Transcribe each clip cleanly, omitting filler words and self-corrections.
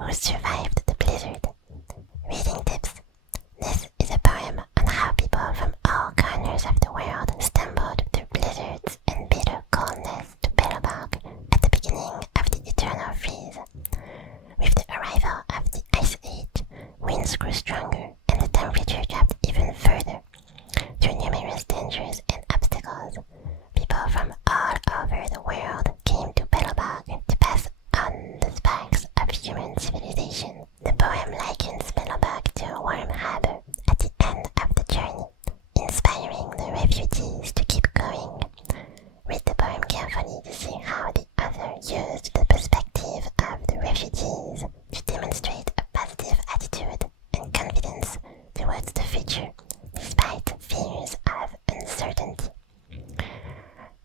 who survived the blizzard. Reading tips. This is a poem on how people from all corners of the world stumbled through blizzards and bitter coldness to Belobog at the beginning of the eternal freeze. With the arrival of the Ice Age, winds grew stronger and the temperature dropped even further. Through numerous dangers and obstacles, people from all over the world came to Belobog to pass on the sparks of human civilization. The poem likens Belobog to a warm harbor at the end of the journey, inspiring the refugees to keep going. Read the poem carefully to see how the author used the perspective of the refugees to demonstrate a positive attitude and confidence towards the future, despite fears of uncertainty.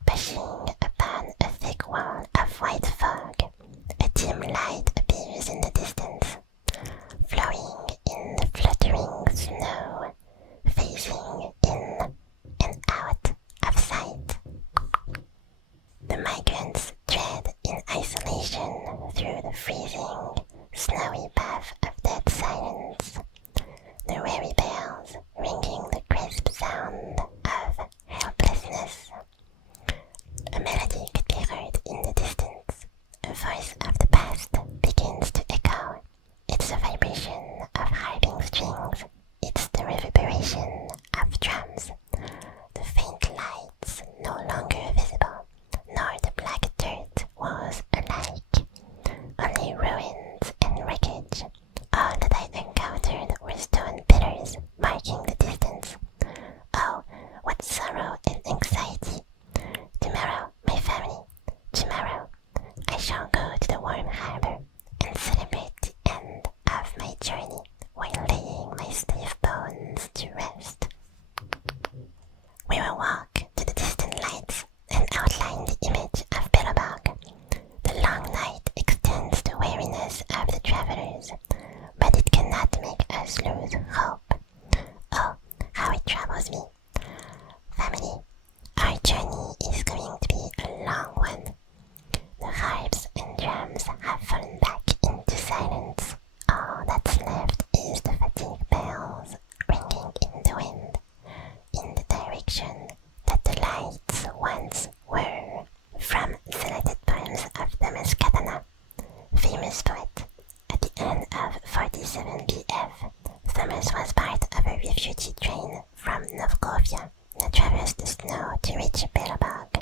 Pushing upon a thick wall of white fog, a dim light appears in the distance, flowing in the fluttering snow, phasing in and out of sight. The migrants tread in isolation through the freezing, snowy path of dead silence, the weary bells ringing the crisp sound of helplessness. A melody could be heard in the distance. A voice of the past begins to echo. It's a vibration of harping strings. It's the reverberation of drums. The faint lights no longer visible, nor the black dirt walls alike. Only ruins and wreckage. All that I encountered were stone pillars marking the distance. Oh, what sorrow and anxiety. Tomorrow, my family, tomorrow, I shall go to the warm harbor and celebrate the end of my journey while laying my stiff bones to rest. We will walk to the distant lights and outline the image of Belobog. The long night extends the weariness of the travelers, but it cannot make us lose hope. Oh, how it troubles me. Family, our journey is going to be a long one. The harps and drums have fallen back into silence. All that's left is the fatigue bells ringing in the wind, in the direction that the lights once were. From Selected Poems of Thomas Katana, famous poet. At the end of 47 BF, Thomas was part of a refugee train from Novgovia that traversed the snow to reach Belobog.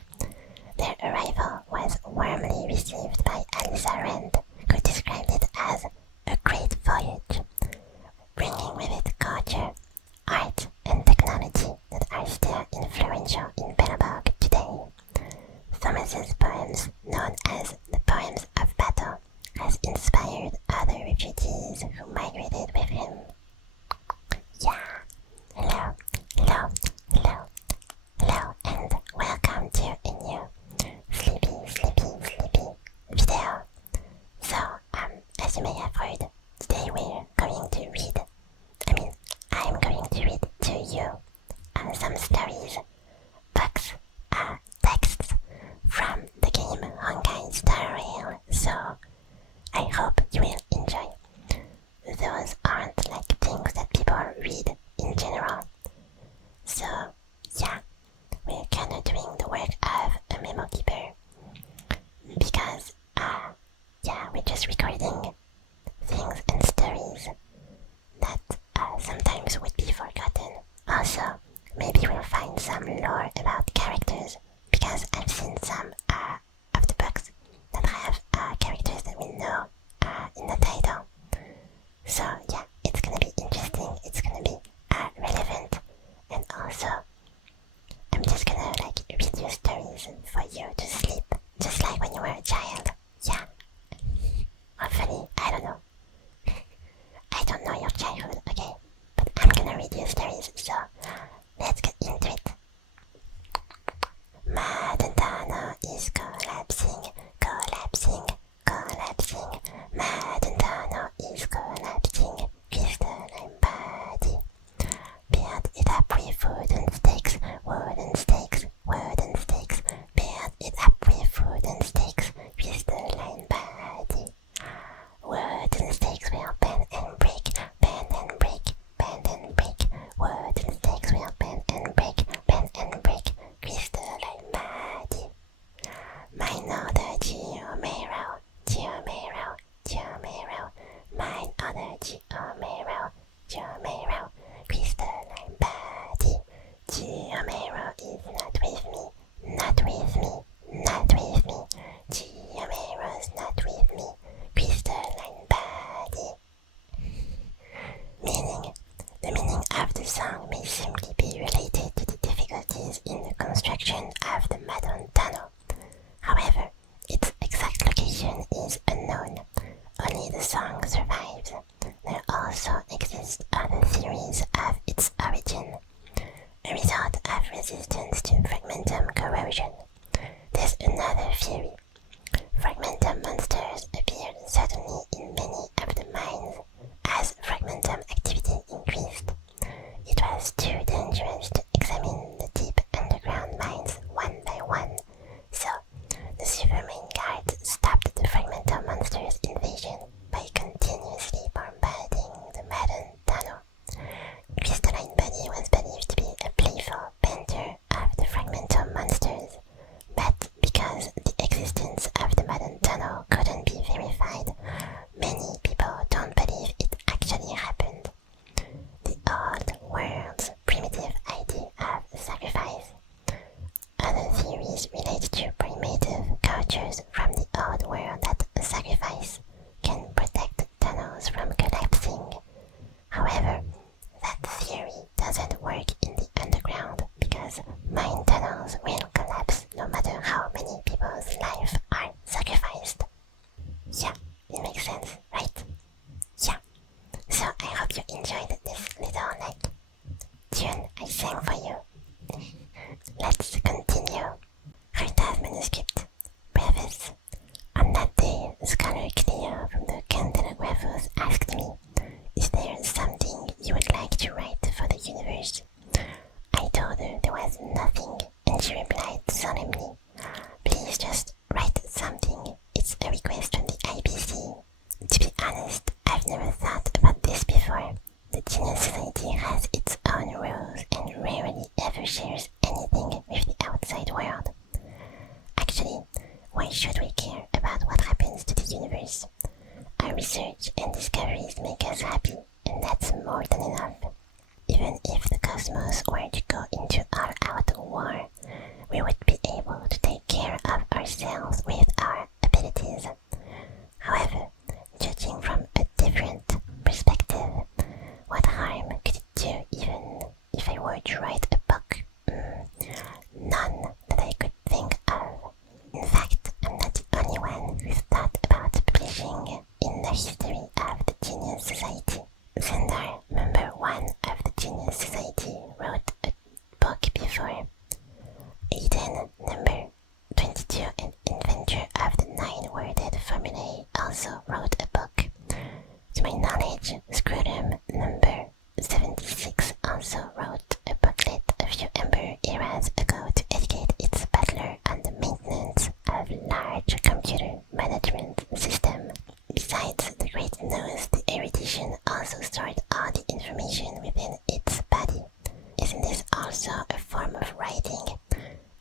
Their arrival was warmly received by Alisa Rand, who described it as a great voyage, bringing with it culture, art, and technology that are still influential in Belobog today. Thomas's poems, known as the Poems of Battle, has inspired other refugees who migrated with him. Yeah! Hello, hello, hello, hello, and welcome to a new sleepy video. So, as you may have heard, today we're going to read, I'm going to read to you some stories, books, texts from the game Honkai Star Rail, so I hope you will enjoy. Those aren't like things that people read in general. So, yeah, we're kinda doing the work of a memo keeper. Because, we're just recording things and stories that sometimes would be forgotten. Also, maybe we'll find some lore about characters, because I've seen some of the books that have characters that we know in the title. So yeah, it's gonna be interesting, it's gonna be relevant, and also song survives, there also exist other theories of its origin. A result of resistance to fragmentum corrosion. There's another theory. Fragmentum monsters appeared suddenly in many of the mines as fragmentum activity increased. It was too dangerous to examine the deep underground mines one by one, so the Supermain Guard stopped the fragmentum monsters' invasion by continuously bombarding the Maddon tunnel. Crystalline Body was believed to be a playful painter of the fragmentum monsters, but because the existence of the Maddon tunnel couldn't be verified, many people don't believe it actually happened. The old world's primitive idea of sacrifice. Other theories relate to primitive cultures from the old world that a sacrifice can protect tunnels from collapsing. However, that theory doesn't work in the underground because mine tunnels will collapse no matter how many people's lives are sacrificed. Yeah, it makes sense, right? Yeah. So I hope you enjoyed this little tune I sang for you. Let's continue. Herta's Manuscript. Preface. On that day, Scholar Cleo from the Candelagraphos asked me, "Is there something you would like to write for the universe?" I told her there was nothing, and she replied solemnly, "Please just write something. It's a request from the IBC." To be honest, I've never thought about this before. The Genius Society has its own rules and rarely ever shares anything with the outside world. Actually, why should we care about what happens to the universe? Our research and discoveries make us happy, and that's more than enough. Even if the cosmos were to go into all-out war, we would be able to take care of ourselves with our abilities. However, judging from a different perspective, what harm could it do even if I were to write a book? None that I could think of. In fact, I'm not the only one who's thought about publishing in the history of the Genius Society. Sendar, member 1 of the Genius Society, wrote a book before. Aiden, number 22 and inventor of the 9-worded formulae, also wrote a book. To my knowledge, Scrotum, number 76, also wrote a booklet a few Ember eras ago to educate its butler on the maintenance of large computer management system. Besides the great nose, the erudition also stored all the information within its body. Isn't this also a form of writing?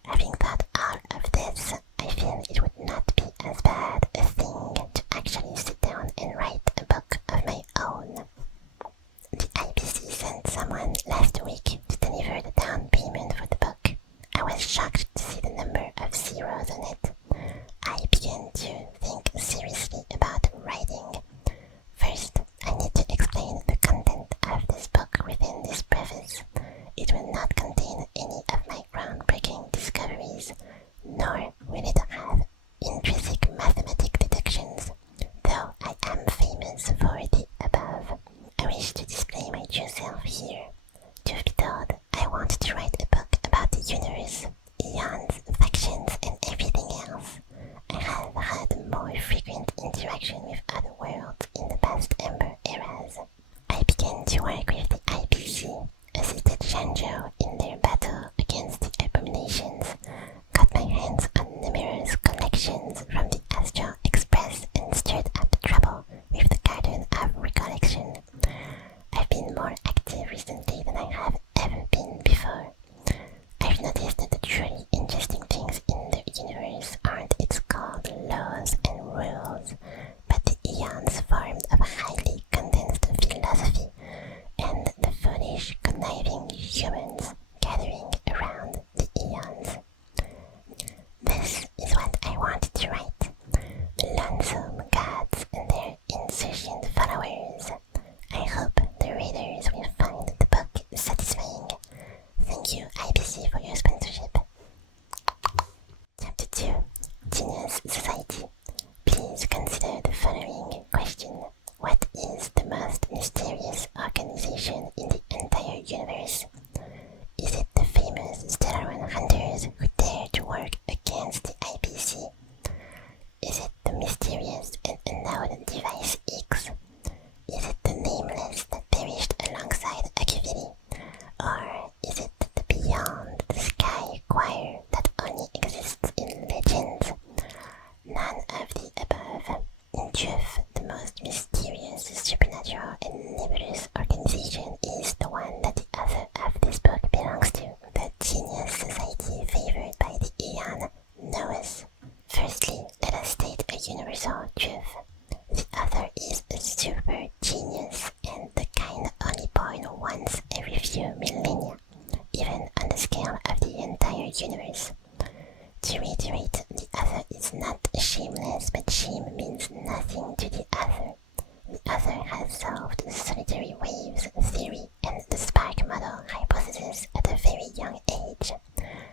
Having thought all of this, I feel it would not be as bad a thing to actually sit down and write a book of my own. The IBC sent someone last week to deliver the down payment for the book. I was shocked to see the number of zeros on it. I began to think seriously about writing. First, I need to explain the content of this book within this preface. It will not contain any of my groundbreaking discoveries, nor will it have intrinsic mathematic deductions, though I am famous for the above. I wish to display my true self here. Truth be told, I want to write a book about the universe, eons, factions, and everything else. I have had more frequent interaction with other worlds in the past Ember eras. I began to work with the IBC, assisted Shanzhou in their battle against the abominations, got my hands on numerous collections from the Astral Express and stirred up trouble with the Garden of Recollection. I've been more active recently than I have ever been before. I've noticed that the truly interesting things in the universe aren't its called laws and rules, but the eons formed of a highly condensed philosophy and the foolish, conniving humans solved the solitary waves theory and the spark model hypothesis at a very young age.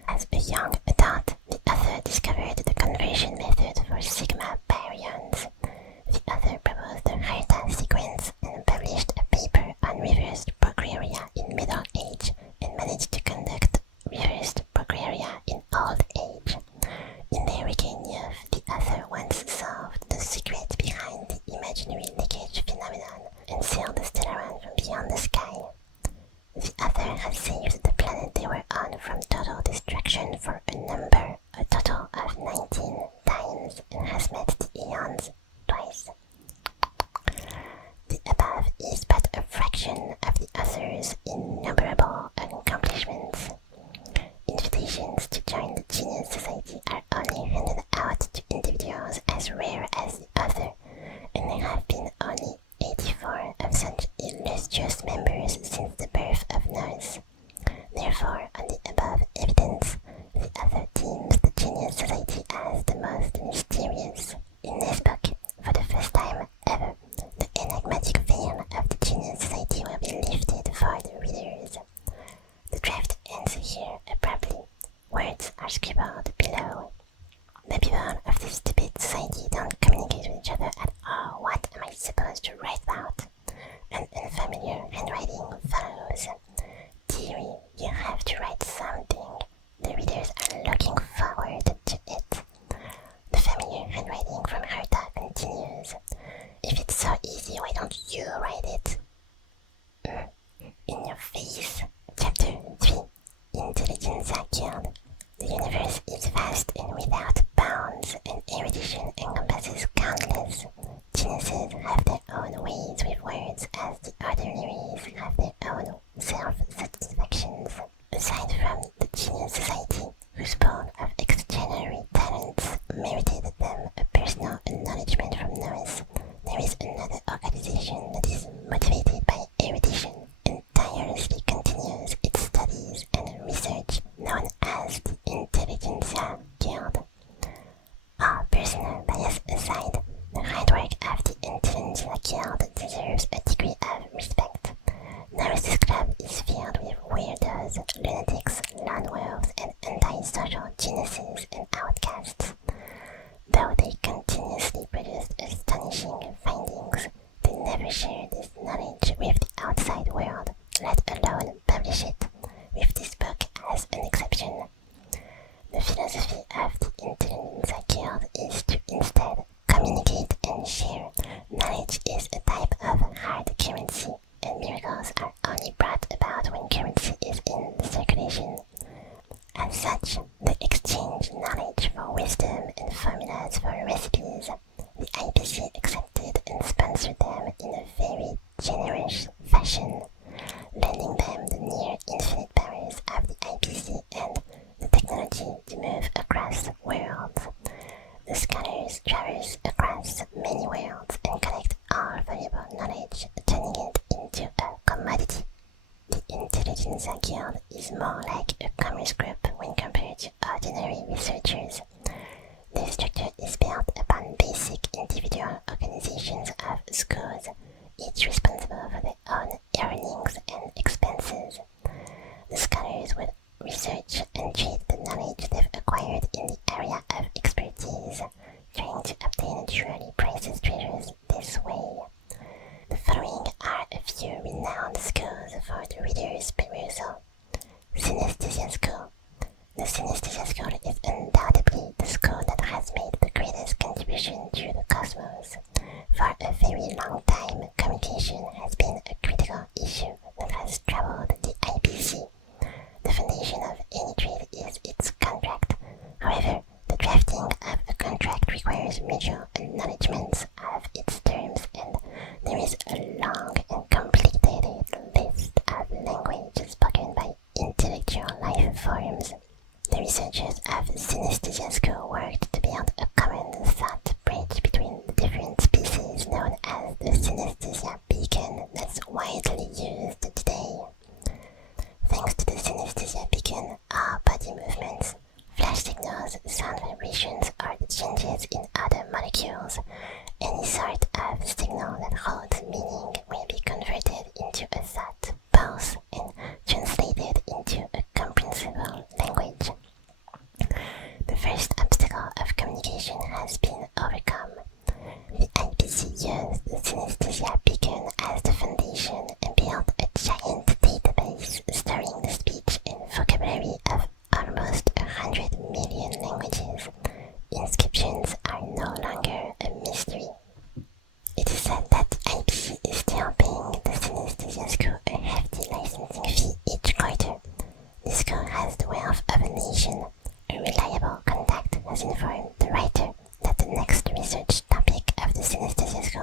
As a young adult, the author discovered the conversion method for sigma baryons. The author proposed the Herta sequence and published a paper on reversed progeria in middle age and managed to conduct reversed progeria in old age. In their Reading Honkai, the author once solved the secret behind the imaginary leakage phenomenon and sailed the Stellaron from beyond the sky. The author has saved the planet they were on from total destruction for a total of 19 times, and has met the eons twice. The above is but a fraction of the author's innumerable accomplishments. Invitations to join the Genius Society are only handed out to individuals as rare as the author, and there have been only 84 of such illustrious members since the birth of Nose. Therefore, on the above evidence, the author deems the Genius Society as the most mysterious. In this book, for the first time ever, the enigmatic veil of the Genius Society will be lifted for the readers. The draft ends here abruptly. Words are scribbled below. The people of this stupid society don't communicate with each other at all. What am I supposed to write about? An unfamiliar handwriting follows. Dearie, you have to write something. The readers are looking forward to it. The familiar handwriting from Herta continues. If it's so easy, why don't you write it? In your face. Chapter 3. Intelligentsia Guild. The universe is vast and without bounds, and erudition encompasses countless. Geniuses have their own ways with words, as the ordinaries have their own self-satisfactions. Aside from the Genius Society, whose pool of extraordinary talents merited them a personal acknowledgement from Noise, there is another organization that is motivated by erudition and tirelessly continues its studies and research, known as the Intelligentsia Guild. All personal bias aside, the hard work of the Intelligentsia Guild deserves a degree of respect. Noise's club is filled with weirdos, lunatics, lone wolves, and antisocial geniuses and outcasts. Though they continuously produced astonishing findings, they never share this knowledge with the outside world, let alone publish it, with this book as an exception. The philosophy of the Intelligentsia Guild is to instead communicate and share. Knowledge is a type of hard currency, and miracles are only brought about when currency is in circulation. As such, they exchange knowledge for wisdom and formulas for recipes. The IPC accepted and sponsored them in a very generous fashion, lending them the near infinite powers of the IPC and the technology to move across worlds. The scholars traverse across many worlds and collect all valuable knowledge, turning it into a commodity. The Intelligentsia Guild is more like a commerce group when compared to ordinary researchers. Their structure is built upon basic individual organizations of schools, each responsible for their own earnings and expenses. The scholars would research and treat the knowledge they've acquired in the area of expertise, trying to obtain truly priceless treasures this way. The following are a few renowned schools for the reader's perusal. Synesthesia School. The Synesthesia School is undoubtedly the school that has made the greatest contribution to the cosmos. For a very long time, communication has been a critical issue that has troubled the IPC. The foundation of any trade is its contract. However, the drafting of a contract requires mutual acknowledgements of its terms, and there is a long and complicated list of language spoken by intellectual life forms. The researchers of Synesthesia School worked to build a common thought bridge between the different species known as the synesthesia beacon that's widely used today. Thanks to the synesthesia beacon, all body movements, flash signals, sound vibrations, or the changes in other molecules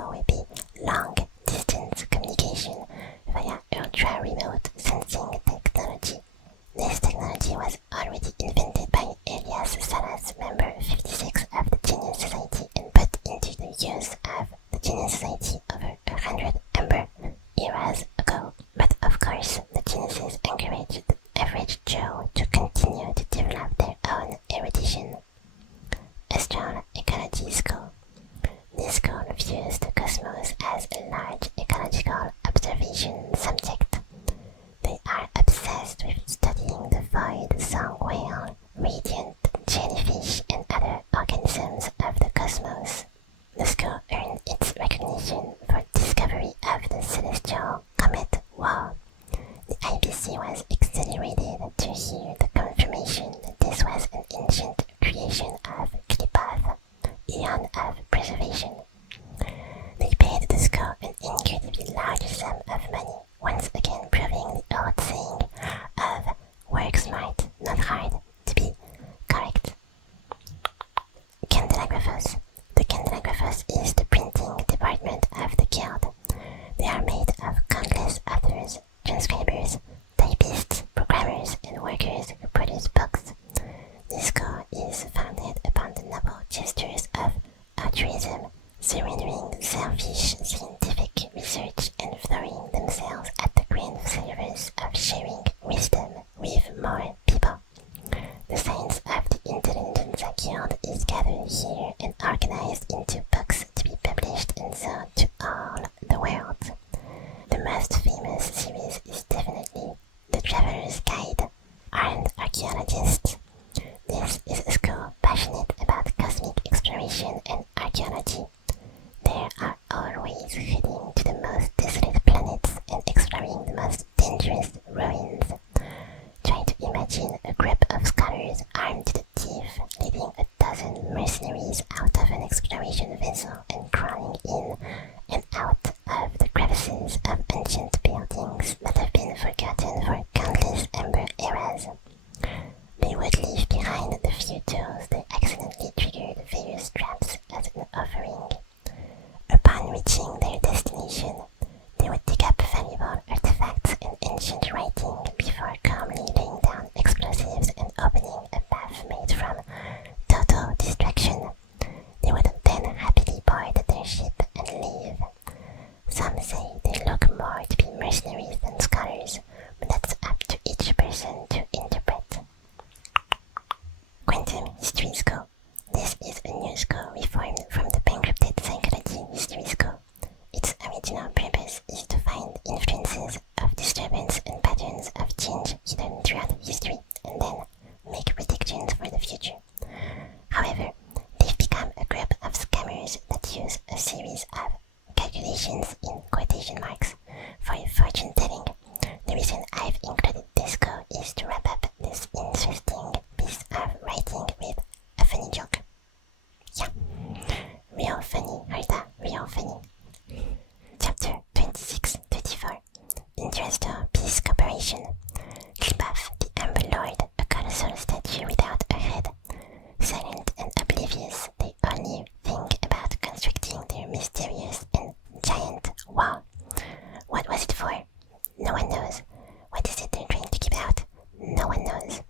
disco will be long-distance communication via ultra-remote sensing technology. This technology was already invented by Elias Salas, member 56 of the Genius Society, and put into the use of the Genius Society over 100 Amber eras ago. But of course, the geniuses encouraged the average Joe to continue to develop their own erudition. Astral Ecology School. This school views the cosmos as a large ecological observation subject. They are obsessed with studying the void song whale, radiant jellyfish, and other organisms of the cosmos. The school earned its recognition for discovery of the celestial comet Wa. The IBC was accelerated to hear the confirmation that this was an ancient creation of Klipath, eon of preservation. They paid the school an incredibly large sum of money, once again proving the old saying of work smart, not hard, to be correct. Candelagraphos. The Candelagraphos is the printing department of the guild. They are made of countless authors, transcribers, typists, programmers, and workers who produce books. This school is founded upon the noble gestures of altruism, surrendering selfish scientific research and throwing themselves at the grand service of sharing wisdom with more people. The science of the Intelligentsia Guild is gathered here and organized into books to be published and sold to all the world. The most famous series is definitely The Traveler's Guide, Armed Archaeologists. This is a school passionate about cosmic exploration and archaeology. They are always heading to the most desolate planets and exploring the most dangerous ruins. Try to imagine a group of scholars armed to the teeth leading a dozen mercenaries out of an exploration vessel and crawling in and out of the crevices of ancient buildings that have been forgotten for countless Amber eras. They would leave behind the few tools they accidentally triggered various traps as an offering. Upon reaching their destination, they would dig up valuable artifacts and ancient writing before calmly laying down explosives and opening a path made from total distraction. They would then happily board their ship and leave. Some say they look more to be mercenaries than scholars, but that's up to each person to interpret. Quantum History School. This is a new school reformed from the bankrupted Psychology History School. Its original purpose is to find influences of disturbance and patterns of change hidden throughout history, and then make predictions for the future. However, they've become a group of scammers that use a series of calculations in quotation marks for fortune-telling. The reason I've included this school is to wrap up this interesting piece of writing with a funny joke. Yeah, real funny, Herta, real funny. Chapter 26-34. Interastral Peace Corporation. Klipath, the Amber Lord, a colossal statue without a head. Silent and oblivious, they only think about constructing their mysterious and giant wall. What was it for? No one knows. What is it they're trying to keep out? No one knows.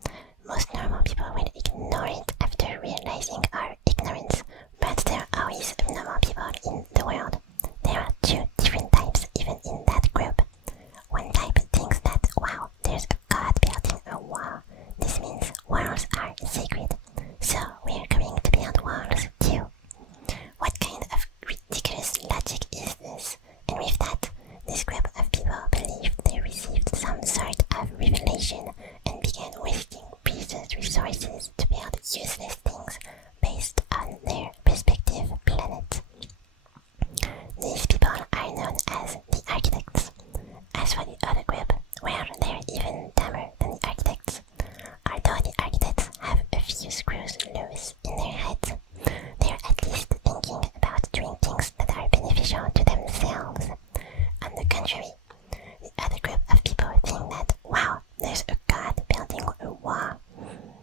Most normal people will ignore it after realizing our ignorance, but there are always abnormal people in the world. There are two different types even in that group. One type thinks that, wow, there's a god building a wall. This means walls are sacred, so we're going to build walls too. What kind of ridiculous logic is this? And with that, this group of people believed they received some sort of revelation and began wasting precious resources to build useless things based on their respective planets. These people are known as the architects. As for the other group, well, they're even dumber than the architects. Although the architects have a few screws loose in their heads, they're at least thinking about doing things that are beneficial to themselves. On the contrary, the other group of people think that, wow, there's a god building a wall.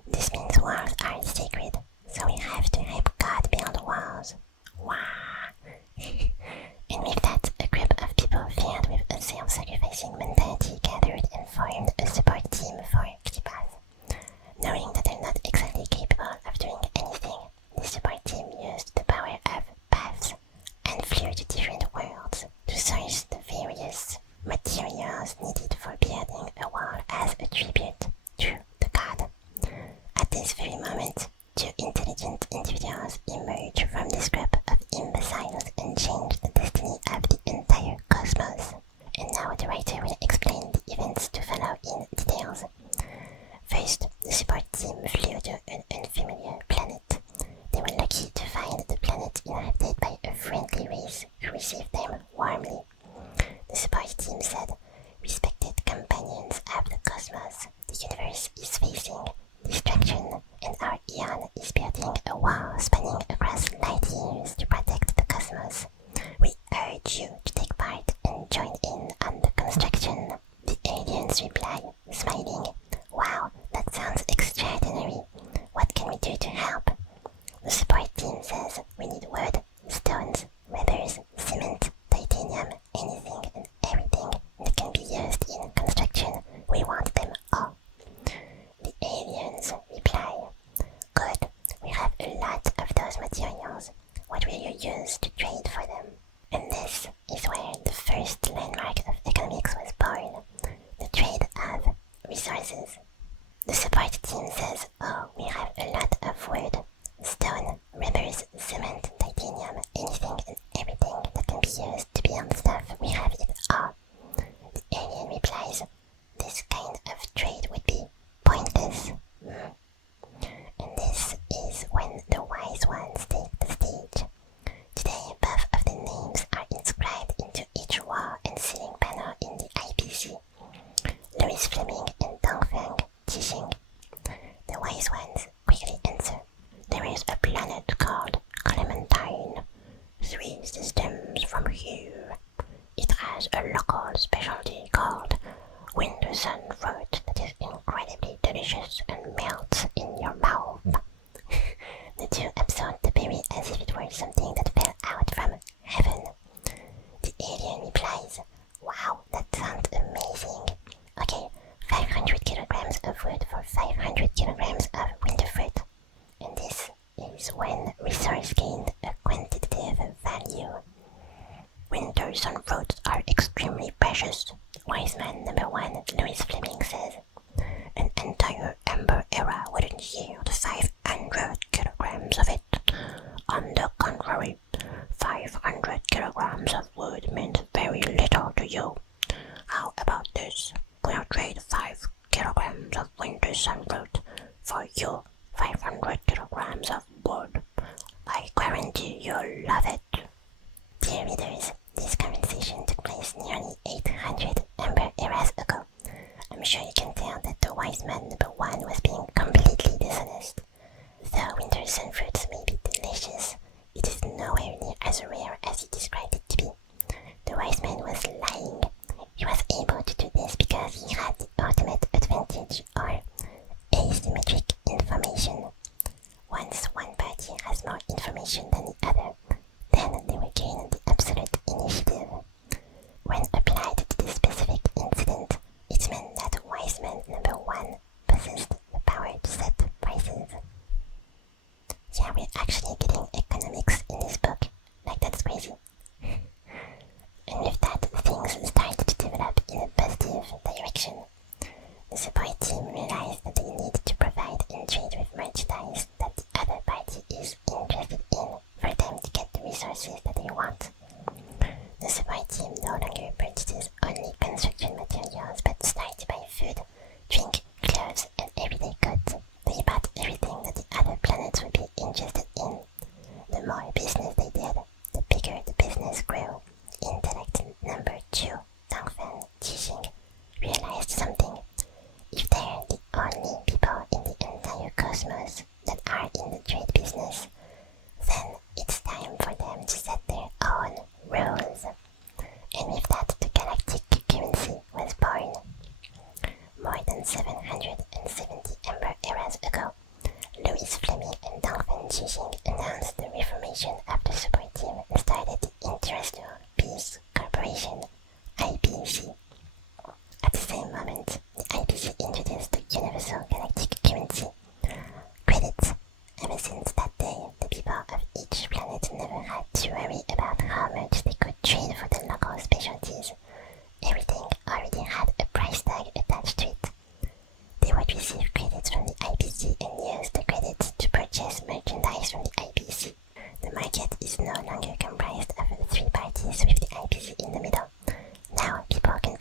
This means walls are sacred, so we have to help God build walls. Wow. received them warmly. The support team said, "Respected companions of the cosmos, the universe is facing destruction, and our Eon is building a wall spanning across light years to protect the cosmos. We urge you to take part and join in on the construction." The aliens reply, smiling, "Wow, that sounds extraordinary. What can we do to help?" The support team says, "We need wood, stones, rubbers, cement, titanium, anything and everything that can be used in construction. We want them all." The aliens reply, "Good, we have a lot of those materials. What will you use to trade for them?" And this is where the first landmark of economics was born, the trade of resources. The support team says, "Oh, we have a lot of wood, stone, rubbers, cement, titanium, anything and everything that can be used to build stuff. We have it all." The alien replies, "This kind of trade would be pointless." And this is when the wise ones take the stage. Today, both of the names are inscribed into each wall and ceiling panel in the IPC. Louis Fleming and Dongfeng Jixing. The wise ones quickly answer, "There is a planet called Clementine, 3 systems from here. It has a local specialty called winter sun fruit that is incredibly delicious and melts in your mouth." The two absorbed the berry as if it were something that fell out from heaven. The alien replies, "Wow, that sounds amazing. Okay, 500 kilograms of wood for 500 kilograms of winter fruit." And this is when resource gained a quantitative value. "Winter sun fruits are extremely precious," wise man number 1, Louis Fleming says. "An entire Ember era wouldn't yield 500 kilograms of it. On the contrary, 500 kilograms of wood means very little to you. How about this? We'll trade 5 kilograms of winter sun fruit for you 500 kilograms of wood. I guarantee you'll love it." Dear readers, this conversation took place nearly 800 Ember eras ago. I'm sure you can tell that the wise man number 1 was being completely dishonest. Though winter sun fruits may be delicious, it is nowhere near as rare as he described it to be. The wise man was lying. He was able to do this because he had the ultimate advantage, or asymmetric information. Once one party has more information than the other, then they will gain the absolute initiative. When applied to this specific incident, it meant that wise man number 1 possessed the power to set prices. Yeah, we're actually getting economics in this book. Like, that's crazy. And with that, things started to develop in a positive direction. The support team realized that they need to provide and trade with merchandise that the other party is interested in for them to get the resources that they want. The support team no longer purchases only construction materials but start to buy food, drink, clothes, and everyday goods. They bought everything that the other planets would be interested in. The more business they did, the bigger the business grew. Intellect number 2, Dongfeng Jixing, realized something. If they're the only people in the entire cosmos that are in the trade business, then it's time for them to set their own rules. And with that, the galactic currency was born. More than 770 Ember eras ago, Louis Fleming and Dongfeng Jixing announced the reformation of the support team and started the Interastral Peace Corporation, IPC. At the same moment, the IPC introduced the Universal Galactic Currency. Credits. Ever since that day, the people of each planet never had to worry about how much they could trade for the local specialties. Everything already had a price tag attached to it. They would receive credits from the IPC and use the credits to purchase merchandise from the IPC. The market is no longer comprised of 3 parties with the IPC in the middle. Now people can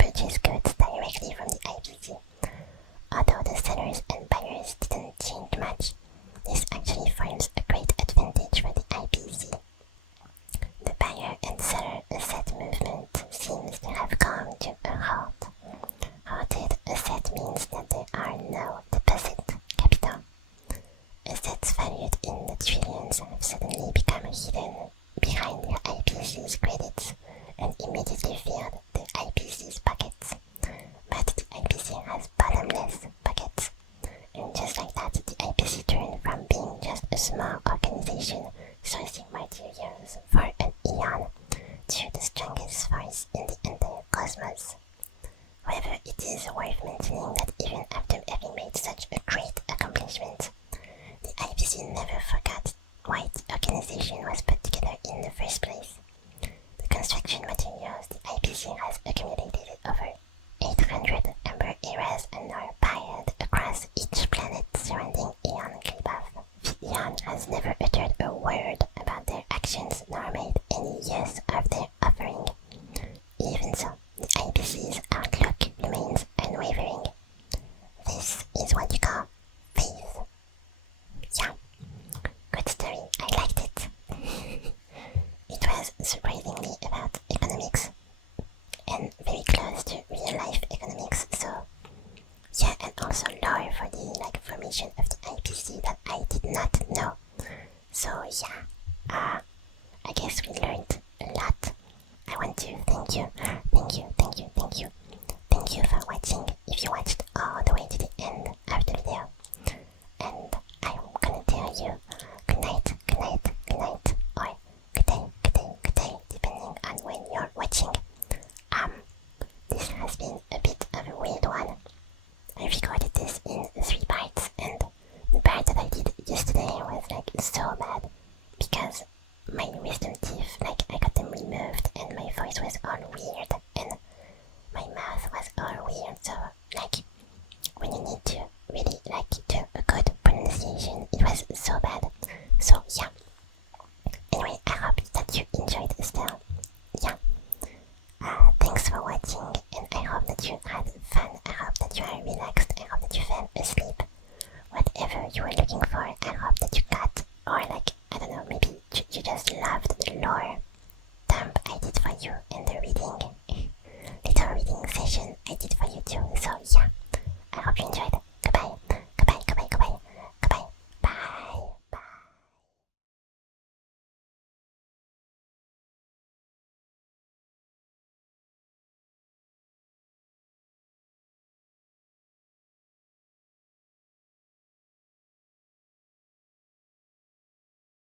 and immediately filled the IPC's pockets. But the IPC has bottomless pockets. And just like that, the IPC turned from being just a small organization sourcing materials for an eon to the strongest force in the entire cosmos. However, it is worth mentioning that even after having made such a great accomplishment, the IPC never forgot why the organization was put together in the first place. The construction materials the IPC has accumulated over 800 amber eras and are piled across each planet surrounding Aeon Klibath. The Aeon has never uttered a word about their actions nor made any use of their offering. Even so, the IPC's outlook remains unwavering. This is what you call faith. Yeah, good story, I liked it. It was surprisingly about economics and very close to real-life economics, so yeah, and also lore for the formation of the IPC that I did not know. So yeah, I guess we learned a lot. I want to thank you for watching if you watched all the way to the end of the video. And I'm gonna tell you good night, or good day, depending on when you're watching. This has been a bit of a weird one. I recorded this in 3 parts, and the part that I did yesterday was so bad because my wisdom teeth, I got them removed and my voice was all weird and my mouth was all weird, so when you need to